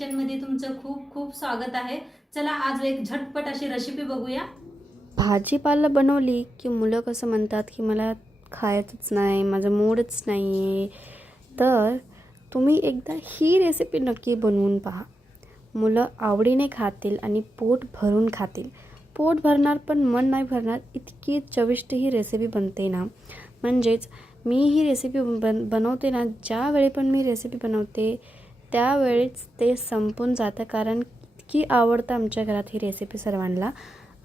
मध्ये तुमचं खूप खूप स्वागत आहे चला आज एक झटपट अशी रेसिपी बघूया भाजीपाला बनवली की मुलं कसं म्हणतात की मला खायचंच नाही माझा मूडच नाही आहे तर तुम्ही एकदा ही रेसिपी नक्की बनवून पहा मुलं आवडीने खातील आणि पोट भरून खातील पोट भरणार पण मन नाही भरणार इतकी चविष्ट ही रेसिपी बनते ना म्हणजेच मी ही रेसिपी बन बनवते ना ज्यावेळी पण मी रेसिपी बनवते त्यावेळीच ते संपून जातं कारण की आवडतं आमच्या घरात ही रेसिपी सर्वांना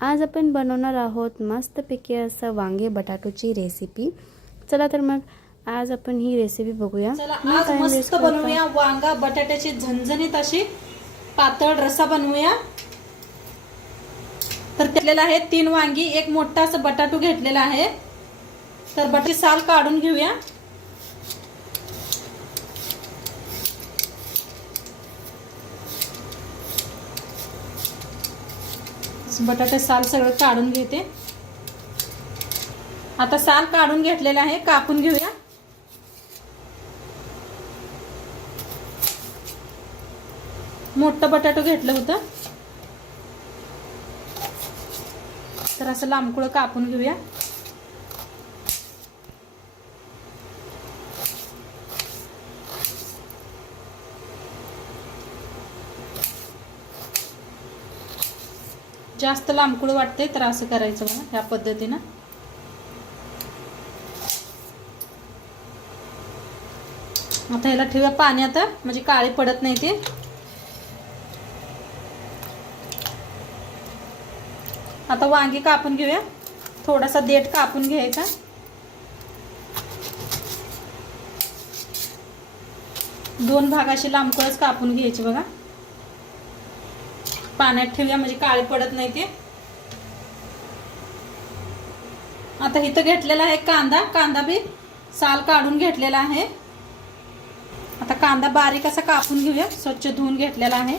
आज आपण बनवणार आहोत मस्तपैकी असं वांगे बटाटोची रेसिपी चला तर मग आज आपण ही रेसिपी बघूया आज मस्त बनवूया वांगा बटाट्याची झणझणीत अशी पातळ रसा बनवूया तर घेतलेला आहे तीन वांगी एक मोठा असं बटाटू घेतलेला आहे तर बटाटी साल काढून घेऊया बटाटे साल सगळं काढून घेते आता साल काढून घेतलेला आहे कापून घेऊया मोठं बटाटो घेतलं होतं तर असं लांबकुळं कापून घेऊया जास्त लांबकुळ वाटते तर असं करायचं मला ह्या पद्धतीनं आता ह्याला ठेवूया आता म्हणजे काळी पडत नाही ते आता वांगी कापून घेऊया थोडासा देठ कापून घ्यायचा दोन भागाशी लांबकुळच कापून घ्यायची बघा पाण्यात ठेवूया म्हणजे काळे पडत नाही ते आता इथं घेतलेला आहे कांदा कांदा बी साल काढून घेतलेला आहे आता कांदा बारीक असा कापून घेऊया स्वच्छ धुवून घेतलेला आहे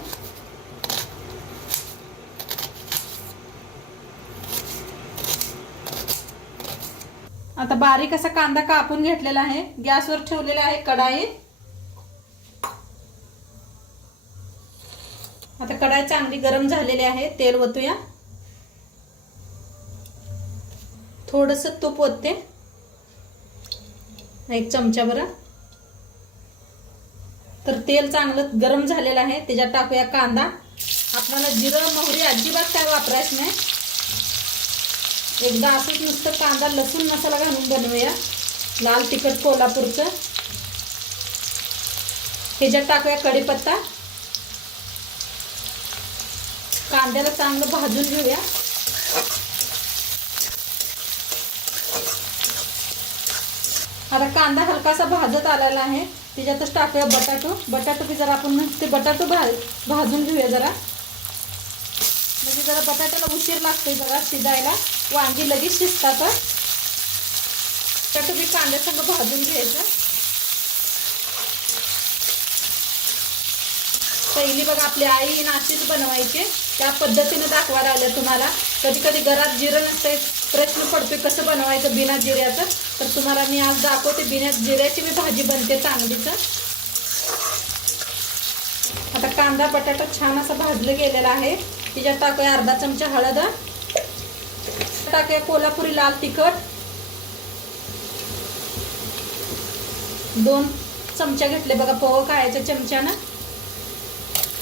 आता बारीक असा कांदा कापून घेतलेला आहे गॅसवर ठेवलेला आहे कढाई आता कढाई चांगली गरम झालेली आहे तेल ओतूया थोडस तूप ओतते एक चमचा बरं तर तेल चांगलं गरम झालेलं आहे त्याच्यात टाकूया कांदा आपल्याला जिरं मोहरी अजिबात काय वापरायचं नाही एकदा असंच नुसतं कांदा लसूण मसाला घालून बनवूया लाल तिखट कोल्हापूरचं ह्याच्यात टाकूया कढीपत्ता कांद्याला चांगलं भाजून घेऊया आता कांदा हलकासा भाजत आलेला आहे त्याच्यातच टाकूया बटाटो बटाटो की जरा आपण ते बटाटो भा भाजून घेऊया जरा म्हणजे जरा बटाट्याला उशीर लागतो जरा शिजायला वांगी लगेच शिजतात बटाटो बी कांद्यासंग भाजून घ्यायचं पहिली बघा आपली आई नाशीच बनवायची त्या पद्धतीने दाखवायला आलं तुम्हाला कधी कधी घरात जिरं नसते प्रश्न पडतो कसं बनवायचं बिना जिऱ्याचं तर तुम्हाला मी आज दाखवते बिना जिऱ्याची मी भाजी बनते चांगलीच आता कांदा बटाटा छान असं भाजलं गेलेला आहे तिच्यात टाकूया अर्धा चमचा हळद टाकूया कोल्हापुरी लाल तिखट दोन चमचा घेतले बघा पव चमच्या चमच्यानं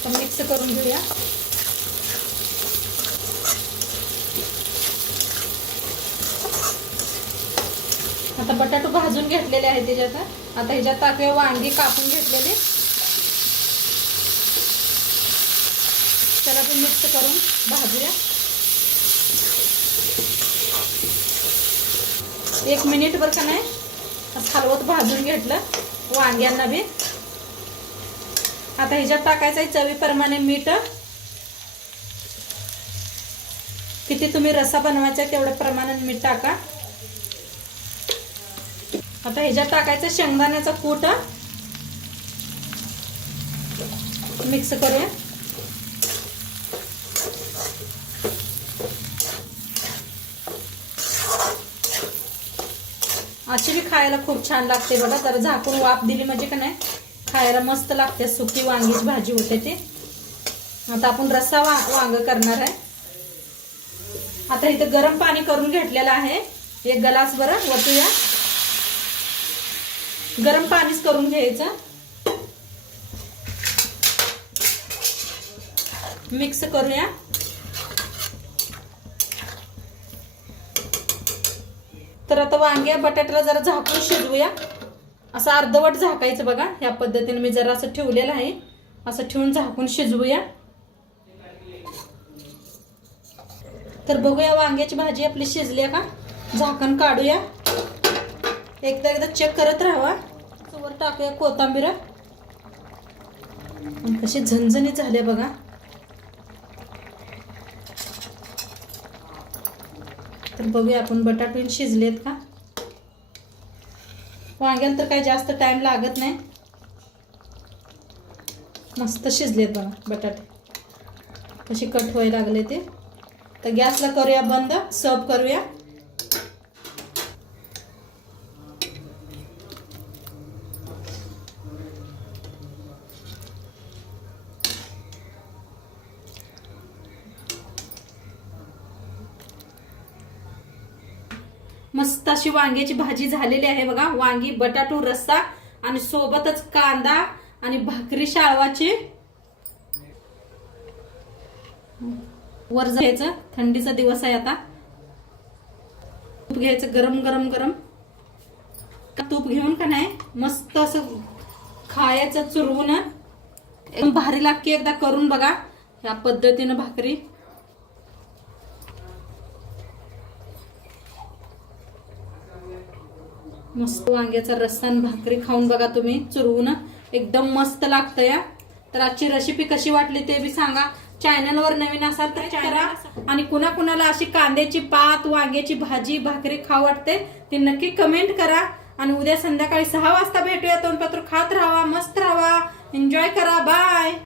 आपण मिक्स करून घेऊया आता बटाटो भाजून घेतलेले आहेत त्याच्यात आता ह्याच्यात ताकवे वांगी कापून घेतलेले त्याला आपण मिक्स करून भाजूया एक मिनिट बरं का नाही हलवत भाजून घेतलं वांग्यांना बी आता ह्याच्यात टाकायचं आहे चवीप्रमाणे मीठ किती तुम्ही रसा बनवायचा तेवढ्या प्रमाणात मीठ टाका आता ह्याच्यात टाकायचं शेंगदाण्याचा कूट मिक्स करूया अशी बी खायला खूप छान लागते बघा तर झाकून वाफ दिली म्हणजे का नाही खायला मस्त लागते सुकी वांगीची भाजी होते ती आता आपण रसा वा वांग करणार आहे आता इथे गरम पाणी करून घेतलेलं आहे एक गलास बरं वतूया गरम पाणीच करून घ्यायचं मिक्स करूया तर आता वांग्या बटाट्याला जरा झाकून शिजवूया असं अर्धवट झाकायचं बघा या पद्धतीने मी जरा असं ठेवलेलं आहे असं ठेवून झाकून शिजवूया तर बघूया वांग्याची भाजी आपली शिजली का झाकण काढूया एकदा एकदा चेक करत राहावा वर टाकूया कोथांबीर कशी झणझणी झाले बघा तर बघूया आपण बटाटून शिजलेत का वांग्याला तर काही जास्त टाईम लागत नाही मस्त शिजलेत बघा बटाटे कशी कट व्हायला लागले ते तर गॅसला करूया बंद सर्व करूया मस्त अशी वांग्याची भाजी झालेली आहे बघा वांगी बटाटो रस्सा आणि सोबतच कांदा आणि भाकरी शाळवाची वर घ्यायचं थंडीचा दिवस आहे आता तूप घ्यायचं गरम गरम गरम तूप घेऊन का नाही मस्त असं खायचं चुरवून एकदम भारी लागते एकदा करून बघा या पद्धतीनं भाकरी मस्त वांग्याचा रस्सा भाकरी खाऊन बघा तुम्ही चुरवून एकदम मस्त लागतं या तर आजची रेसिपी कशी वाटली ते बी सांगा चॅनलवर नवीन असाल तर करा आणि कुणाकुणाला अशी कांद्याची पात वांग्याची भाजी भाकरी खाऊ वाटते ते नक्की कमेंट करा आणि उद्या संध्याकाळी सहा वाजता भेटूया पात्र खात राहा मस्त राहा एन्जॉय करा बाय